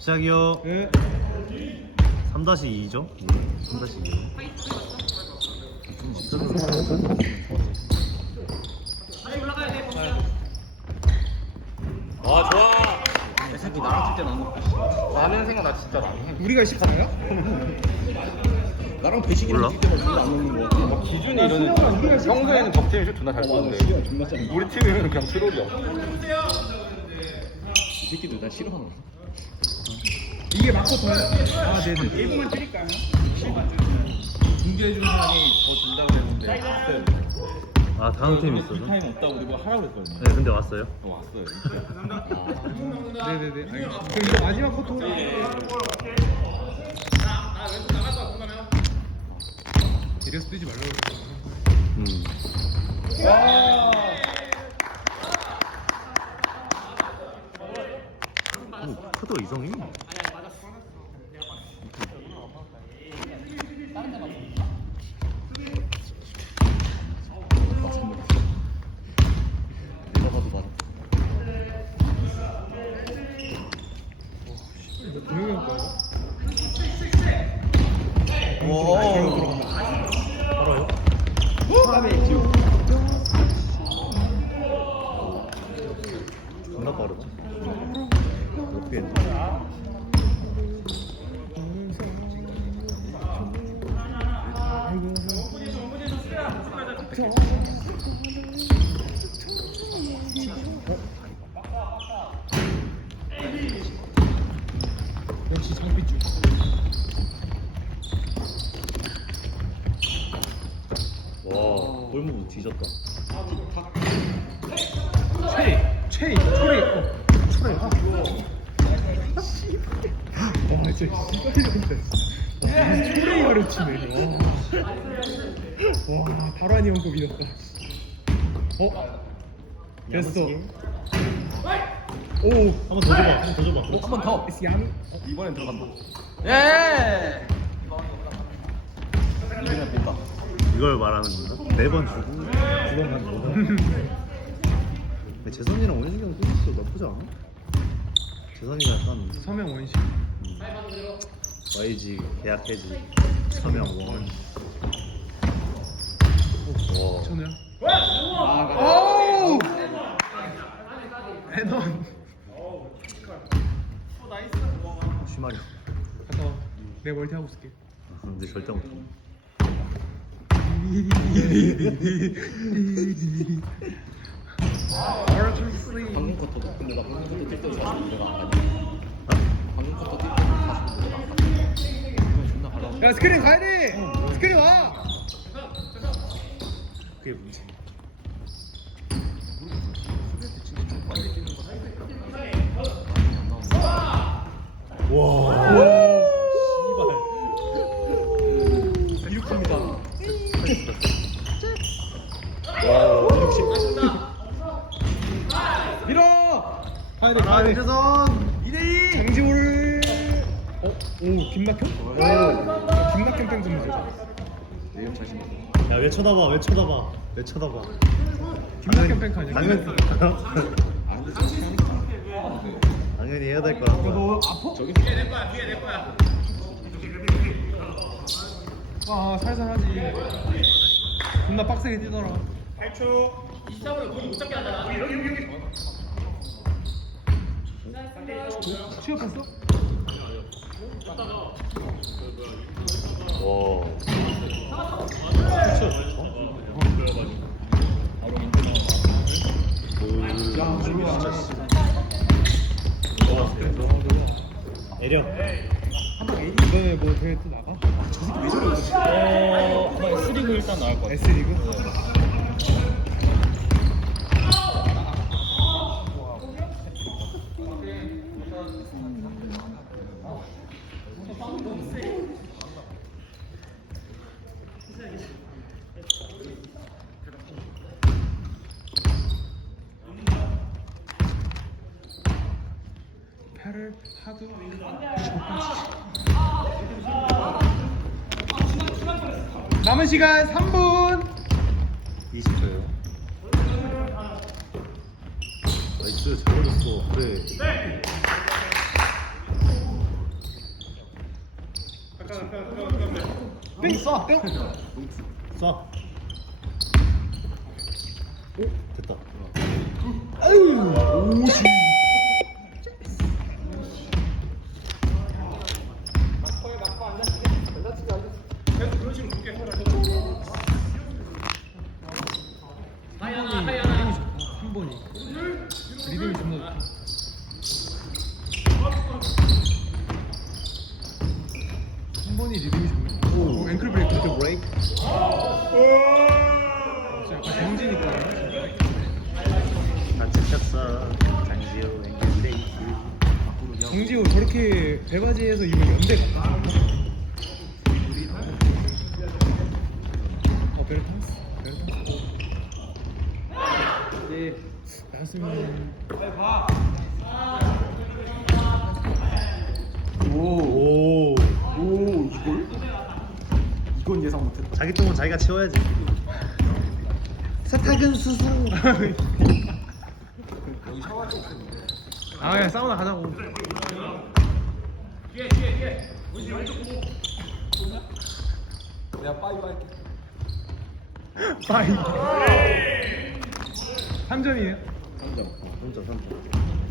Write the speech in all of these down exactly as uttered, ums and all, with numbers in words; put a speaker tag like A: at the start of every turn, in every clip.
A: 시작이요.
B: 네.
A: 삼 다시 이죠? 삼 다시 이.
C: 아 좋아.
D: 이 새끼 나랑 칠 때는 안 먹고
C: 라면 생각 나 진짜 라면.
B: 우리가 십사야?
D: 나랑 배식이
A: 몰라.
D: 칠 때는 진짜 안 먹는 거 같아.
C: 막 기준이
B: 나
C: 이러는.
B: 수영아, 우리가 십사야?
C: 평소에는 적팀이 슛 존나 잘
D: 어, 맞아.
C: 쏘는데.
D: 시간 존나 짜리.
C: 우리 팀은 그냥 트롤이야.
D: 이 새끼들 나 싫어하나 봐.
B: 이게 맞고 더요? 아 네네. 일분만 드릴까요?
D: 중계해주는 사람이 더 준다고 했는데 왔어요.
A: 아 다음 팀 있어서.
D: 타임 없다고 그리고 하라고 했거든요.
A: 네 근데 왔어요.
D: 어, 왔어요.
B: 네네네. 알겠습니다. 그럼 이제 마지막 커터. 데려서 뜨지 말라고 그랬어.
A: 음. 오 크도 이성이.
D: 내가 봐도 맞아.
B: 이거 동영이 형 거야?
A: 알아요?
B: 다음에 지금.
A: 존나 빠르다. 어떻게 했나?
B: 역시 장비주.
A: 와 골무부 뒤졌다.
B: 체이, 체이, 초레이, 어, 초레이. 아, 와, 진짜 씨발이란다. 무슨 초레이 가르치네. 와, 와 다란이 형급 이었다. 어? 됐어. 오,
A: 한 번 더 줘봐. 한 번 더 줘봐.
D: 한 번 더.
B: 에스 야미.
D: 이번엔 들어간다. 예. 이번엔 된다.
A: 이걸 말하는 건가? 네 번 주고 두 번만 못 근데 재선이랑 원식이랑 소리도 나쁘지 않아? 재선이가 약간
B: 서명 원식.
A: 음, 와이지 계약 해지 서명 원. 와.
B: 천우야.
D: 아,
B: 오! 에넌.
A: 쉬마려.
B: 갔다 와. 내 멀티 하고 있을게.
A: 근데 절대 못해.
D: 방금 커터도. 근데 나 방금 커터 뛸 때도 사실 내가 안 가냐. 방금 커터 뛸 때도 사실 내가 안 가냐. 이건 존나 가라.
B: 야 스크린 가야 돼. 스크린 와.
A: 그게 문제. 와.
D: 이륙합니다.
A: 와.
B: 밀어. 가야 돼.
A: 아
B: 가야 돼.
A: 재선.
B: 이 대 이. 장지호를. 어? 오 김낙현? 오. 김낙현 땡 좀 주자.
D: 내 이름 자신 있어.
A: 야왜 쳐다봐? 왜 쳐다봐? 왜 쳐다봐?
B: 김낙현 뺑크 아니야?
A: 당연.
D: 안 돼, 자신 하니까.
A: 당연히 해야 될 거야.
B: 너 아파?
D: 저기
B: 아 살살 하지. 존나 빡세게 뛰더라. 취업했어?
A: 와.
D: 바로 인증.
A: 에려.
B: 이번에 뭐 대회 또 나가? 저 새끼 왜 저래?
D: 어, 아마 S리그 일단 나올 것 같아.
B: S리그? 팔을 하도 남은 시간 삼 분.
A: 이십 초예요. 나이스 잘 걸렸어. 그래.
B: 뺑쏴. 뺑.
A: 쏴. 오 됐다.
B: 아유. 오씨. 한 번이 리듬이 존나 좋다. 한 번이 리듬이 좋네. 오, 앵클 브레이크. 앵클 브레이크. 진짜 약간 정지니까.
A: 다 찍혔어. 장지호 앵글 레이스.
B: 정지호 저렇게 배바지에서 입으면 연대 같다. 어, 베르탄스. 베르탄스. 네. 나였으면.
A: 오.
D: 오 이걸? 이건 예상 못했다.
A: 자기 똥은 자기가 치워야지. 세탁은 수수.
D: 여기 샤워할 때
B: 아, 그냥 사우나 가자고.
D: 내가 빠이빠 할게.
B: 빠이. 삼 점이에요?
A: 삼 점. 삼 점, 삼 점.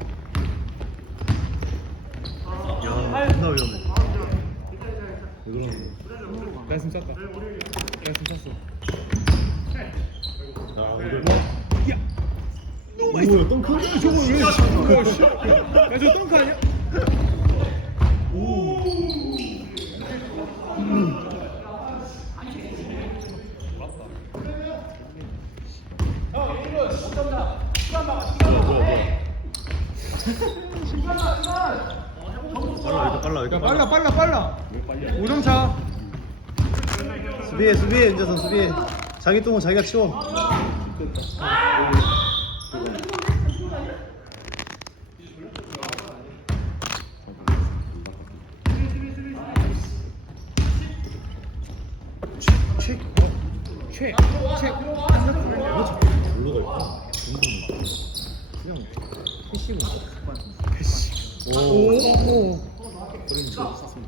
A: 야, 존나 위험해. 왜 그러는 거야?
B: 나였으면 쐈다. 나였으면 쐈어.
A: 야, 이걸.
B: 야!
A: 뭐야, 똥크?
B: 저거 왜 저거 씨. 야, 저 덩크 아니야?
A: 빨라, 빨라,
B: 야,
A: 빨라.
B: 빨라 빨라 빨라.
D: 왜 빨리?
B: 오 점 차.
A: 수비해, 수비해, 윤재선 수비해. 자기 똥은 자기가 치워.
B: 최. 최. 최.
A: 왜 자꾸 놀러 갈까? 운동이. 그냥 패시브.
B: 오.
A: 오.
B: 오.
D: 우리는 저기 쌌으면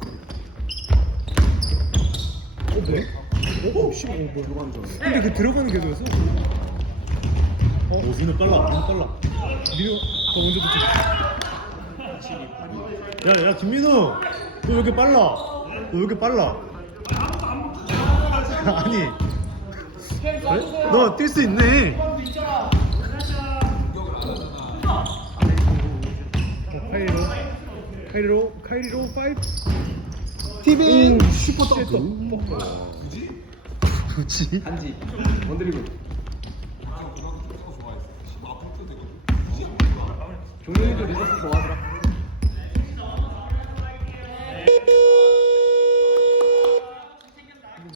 B: 어 뭐야? 오, 씨, 오, 뭐야?
D: 들어가는 줄 알았네.
B: 근데 그 들어가는 궤도였어? 어?
A: 오, 진우 빨라, 진우 빨라.
B: 민호, 더 먼저 붙여.
A: 야, 야, 김민우! 너 왜 이렇게 빨라? 너 왜 이렇게 빨라? 아니. 그래? 너 뛸 수 있네.
B: 어, 카이리로, 카이리로, 카이리로 파이브.
A: 티빙!
B: 슈퍼 덩크.
A: 굳이?
D: 한지 원드리블.
B: 종현이도 리더스 좋아하더라.